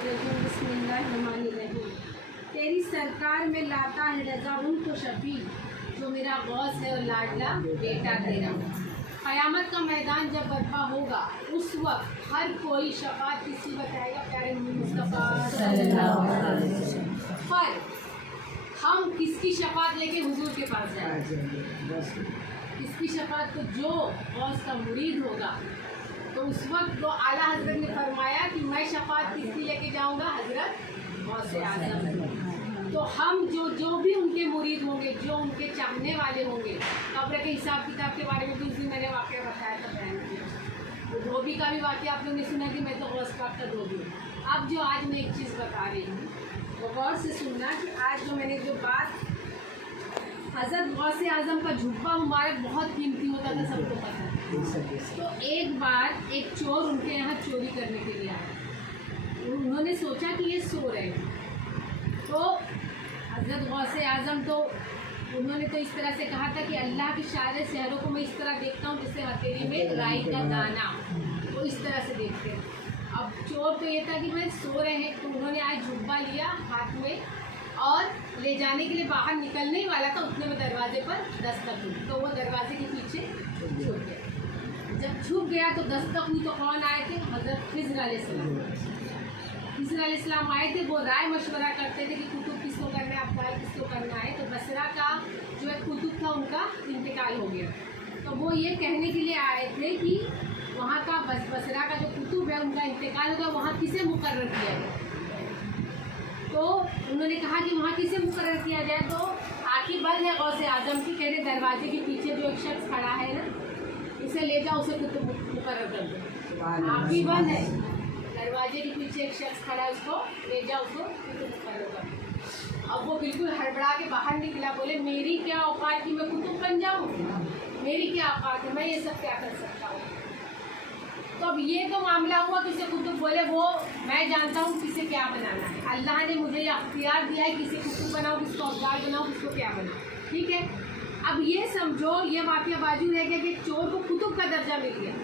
शैतानिर्रजीम बिस्मिल्लाहिर्रहमानिर्रहीम। तेरी सरकार में लाता है रजा उनको शफी, जो मेरा गौस है और लाडला बेटा तेरा। क़यामत का मैदान जब बर्पा होगा उस वक्त हर कोई शफात किसकी बताएगा? प्यारे मुस्तफ़ा सल्लल्लाहु अलैहि वसल्लम। पर हम किसकी शफात लेके हुजूर के पास जाएंगे? किसकी शफात? तो जो गौस का मुरीद होगा। तो उस वक्त जो आला हजरत ने फरमाया कि मैं शफात किसकी लेके जाऊंगा? हजरत गौसे आज़म। तो हम जो भी उनके मुरीद होंगे, जो उनके चाहने वाले होंगे, कब्र के हिसाब किताब के बारे में भी उस दिन मैंने वाक़या बताया था, बयान किया। तो धोबी का भी वाक़या आप लोगों ने सुना कि मैं तो गौस पाक का धोबी हूँ। अब जो आज मैं एक चीज़ बता रही हूँ वो गौर से सुनना कि आज जो मैंने जो बात, हज़रत गौसे आज़म का जुब्बा मुबारक बहुत कीमती होता था, सबको पता है। तो एक बार एक चोर उनके यहाँ चोरी करने के लिए आया। उन्होंने सोचा कि ये सो रहे हैं, तो हज़रत गौसे आज़म तो उन्होंने तो इस तरह से कहा था कि अल्लाह के सारे शहरों को मैं इस तरह देखता हूँ जैसे हथेली में राई का दाना, तो इस तरह से देखते हैं। अब चोर तो ये था कि भाई सो रहे हैं, तो उन्होंने आज जुब्बा लिया हाथ में और ले जाने के लिए बाहर निकलने ही वाला था, उतने में दरवाजे पर दस्तक हुई, तो वो दरवाजे के पीछे छुप गया। जब छुप गया तो दस्तक हुई तो कौन आए थे? हज़रत खिज़र अलैहिस्सलाम। खिज़र अलैहिस्सलाम आए थे। वो राय मशवरा करते थे कि कुतुब किसको करना है, अब्दाल किसको करना है। तो बसरा का जो एक कुतुब था उनका इंतकाल हो गया, तो वो ये कहने के लिए आए थे कि वहाँ का बसरा का जो कुतुब है उनका इंतकाल होगा, वहाँ किसे मुकर्रर किया जाए। तो उन्होंने कहा कि वहाँ किसे मुकर्रर किया जाए। तो आखिर बंद है गौसे आज़म की, कह रहे दरवाजे के पीछे जो एक शख्स खड़ा है ना, उसे ले जाओ, उसे कुतुब मुकर्रर कर दो। आखिर बंद है, दरवाजे के पीछे एक शख्स खड़ा है, उसको ले जाओ, उसको कुतुब मुकर्रर कर दो। अब वो बिल्कुल हड़बड़ा के बाहर निकला, बोले मेरी क्या औकात कि मैं कुतुब बन जाऊँ, मेरी क्या औकात है, मैं ये सब क्या कर सकता हूँ। तो अब ये तो मामला हुआ किसे कुतुब बोले, वो मैं जानता हूँ किसे क्या बनाना है। अल्लाह ने मुझे ये अख्तियार दिया है, किसे कुतुब बनाओ, किसको अब्दाल बनाओ, किसको क्या बनाओ, ठीक है। अब ये समझो ये वाक़या बाजू रह गया कि चोर को कुतुब का दर्जा मिल गया।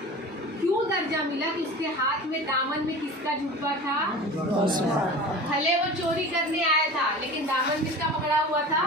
क्यों दर्जा मिला? कि उसके हाथ में दामन में किसका जुब्बा था? भले वो चोरी करने आया था, लेकिन दामन किसका पकड़ा हुआ था?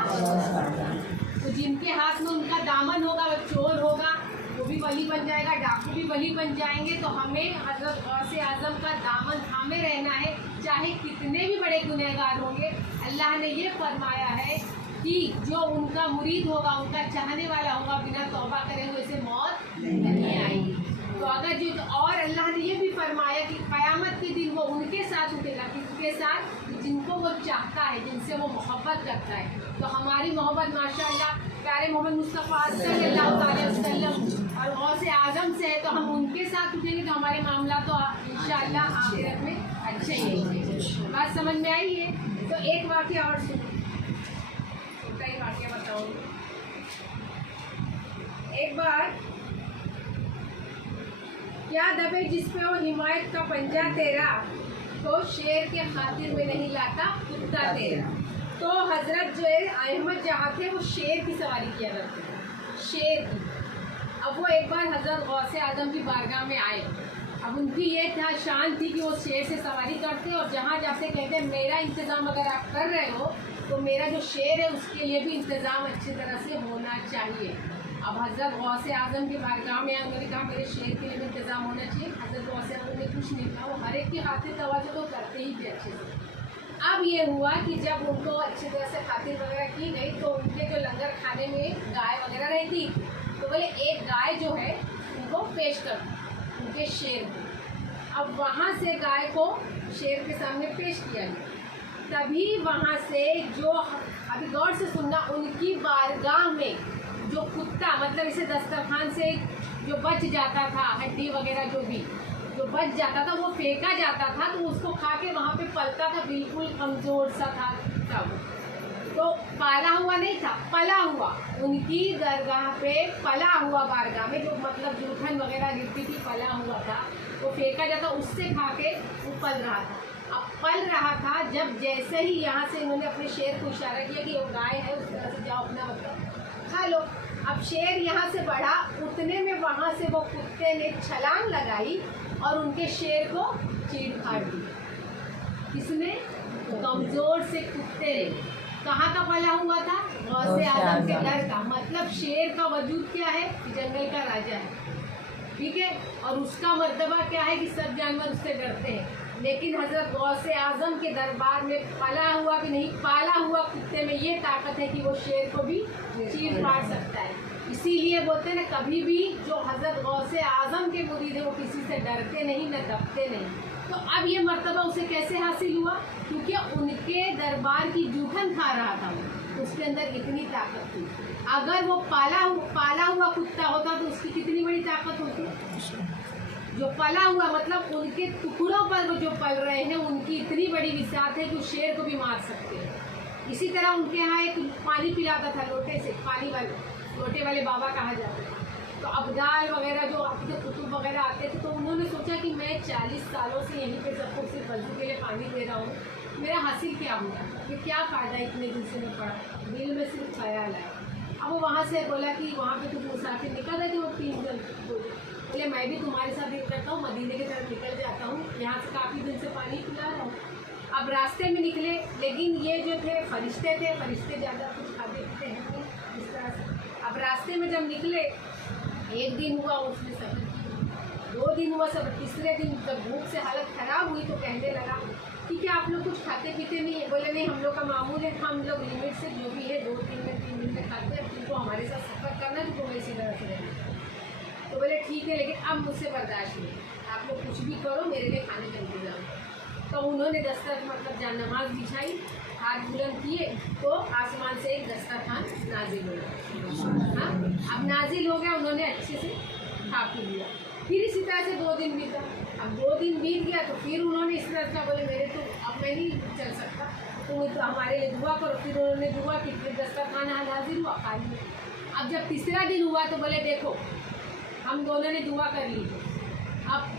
तो जिनके हाथ में उनका दामन होगा वो चोर होगा, वो भी वली बन जाएगा, डाकू भी वली बन जाएंगे। तो हमें हज़रत गौसे आज़म का दामन थामे रहना है, चाहे कितने भी बड़े गुनहगार होंगे। अल्लाह ने ये फरमाया है कि जो उनका मुरीद होगा, उनका चाहने वाला होगा, बिना तौबा करे हुए से मौत नहीं आएगी। तो अगर जो और अल्लाह ने ये भी फरमाया कि क़यामत के दिन वो उनके साथ उठेगा, किसके साथ? जिनको वो चाहता है, जिनसे वो मोहब्बत करता है। तो हमारी मोहब्बत माशाअल्लाह प्यारे मोहम्मद मुस्तफ़ा सल्लल्लाहु अलैहि वसल्लम और गौसे आज़म से है, तो हम उनके साथ उठेंगे तो हमारे मामला तो इंशाअल्लाह आखिरत में अच्छे ही होंगे। बात समझ में आई है? तो एक वाक़या और सुनो, छोटा ही वाक़या बताऊँगी। एक बार क्या दबे जिस पे वो हिमायत का पंजा तेरा, तो शेर के खातिर में नहीं लाता कुत्ता तेरा। तो हजरत जो है अहमद जहाँ थे वो शेर की सवारी किया करते थे, शेर की। अब वो एक बार हजरत गौसे आज़म की बारगाह में आए। अब उनकी ये था शान थी कि वो शेर से सवारी करते और जहाँ जाते कहते मेरा इंतज़ाम अगर आप कर रहे हो तो मेरा जो शेर है उसके लिए भी इंतज़ाम अच्छी तरह से होना चाहिए। अब हज़रत गौसे आज़म के बारगाह में उन्होंने कहा मेरे शेर के लिए भी इंतज़ाम होना चाहिए। हज़रत गौसे आज़म ने कुछ नहीं कहा, वो हर एक की खातिर तवज्जो तो करते ही थे अच्छे से। अब ये हुआ कि जब उनको अच्छी तरह से खातिर वगैरह की गई तो उनके जो लंगर खाने में गाय वगैरह रहती, तो बोले एक गाय जो है उनको पेश कर दो उनके शेर को। अब वहाँ से गाय को शेर के सामने पेश किया गया। तभी वहाँ से जो, अभी गौर से सुनना, उनकी बारगाह में जो कुत्ता, मतलब इसे दस्तरखान से जो बच जाता था, हड्डी वगैरह जो भी जो बच जाता था वो फेंका जाता था, तो उसको खा के वहाँ पे पलता था, बिल्कुल कमज़ोर सा था तब। तो पाला हुआ नहीं था, पला हुआ, उनकी दरगाह पे पला हुआ, बारगाह में जो मतलब जूठन वगैरह गिरती थी, पला हुआ था, वो फेंका जाता, उससे खा के वो पल रहा था। अब पल रहा था, जब जैसे ही यहाँ से इन्होंने अपने शेर को इशारा किया कि वो गाय है, उस तरह से जाओ अपना मतलब खा लो। अब शेर यहाँ से बढ़ा, उतने में वहाँ से वो कुत्ते ने छलांग लगाई और उनके शेर को चीर फाड़ दी। किस कमजोर से कुत्ते ने। कहाँ का पला हुआ था? गौसे आजम के डर का। मतलब शेर का वजूद क्या है? जंगल का राजा है, ठीक है, और उसका मर्तबा क्या है कि सब जानवर उससे डरते हैं। लेकिन हजरत गौसे आजम के दरबार में पला हुआ भी नहीं, पाला हुआ कुत्ते में ये ताकत है कि वो शेर को भी चीर फाड़ सकता है। इसीलिए बोलते हैं ना, कभी भी जो हजरत गौसे आजम के मुरीद है वो किसी से डरते नहीं, न दबते नहीं। तो अब ये मर्तबा उसे कैसे हासिल हुआ? क्योंकि उनके दरबार की जूठन खा रहा था वो, उसके अंदर इतनी ताकत थी। अगर वो पाला हुआ कुत्ता होता तो उसकी कितनी बड़ी ताकत होती। जो पला हुआ मतलब उनके टुकड़ों पर वो जो पल रहे हैं, उनकी इतनी बड़ी विसात है कि उस शेर को भी मार सकते हैं। इसी तरह उनके यहाँ एक पानी पिलाता था लोटे से, पानी वाले लोटे वाले बाबा कहा जाता है। तो अब्दाल वगैरह जो आते थे, कुतुब वगैरह आते थे, तो उन्होंने सोचा कि मैं 40 सालों से यहीं पे सबको सिर्फ वजू के लिए पानी दे रहा हूँ, मेरा हासिल क्या हुआ, ये क्या फ़ायदा इतने दिन से मैं पढ़ा। दिल में सिर्फ ख्याल आया। अब वो वहाँ से बोला कि वहाँ पे तो मुसाफिर निकल रहे थे, वो 3 जन बोले मैं भी तुम्हारे साथ एक करता हूँ, मदीने की तरफ निकल जाता हूँ, यहाँ से काफ़ी दिन से पानी पिला रहा हूँ। अब रास्ते में निकले, लेकिन ये जो थे फरिश्ते ज़्यादा कुछ खाते पीते हैं नहीं इस तरह से। अब रास्ते में जब निकले, एक दिन हुआ उसने सफ़र, 2 दिन हुआ सफ़र, तीसरे दिन जब भूख से हालत ख़राब हुई तो कहने लगा कि क्या आप लोग कुछ खाते पीते नहीं है? बोले नहीं, हम लोग का मामूल है, हम लोग लिमिट से जो भी है 2-3 में 3 दिन में खाते हैं, तुमको हमारे साथ सफ़र करना है तो तुम्हें इसी तरह से रहना। तो बोले ठीक है, लेकिन अब मुझसे बर्दाश्त नहीं, आप लोग कुछ भी करो, मेरे लिए खाने का इंतजाम। तो उन्होंने दस्तरखान मतलब जान नमाज बिछाई, हाथ बुलंद किए तो आसमान से एक दस्तरखान नाजिल हो गया। हाँ, अब नाजिल हो गया, उन्होंने अच्छे से खा पी लिया। फिर इसी तरह से 2 दिन बीता। अब 2 दिन बीत गया तो फिर उन्होंने इस तरह का बोले मेरे तो अब मैं नहीं चल सकता, तुम तो हमारे लिए दुआ करो। फिर उन्होंने दुआ की, फिर दस्तरखान हाजिर हुआ, खा लिया। अब जब तीसरा दिन हुआ तो बोले देखो हम दोनों ने दुआ कर ली, अब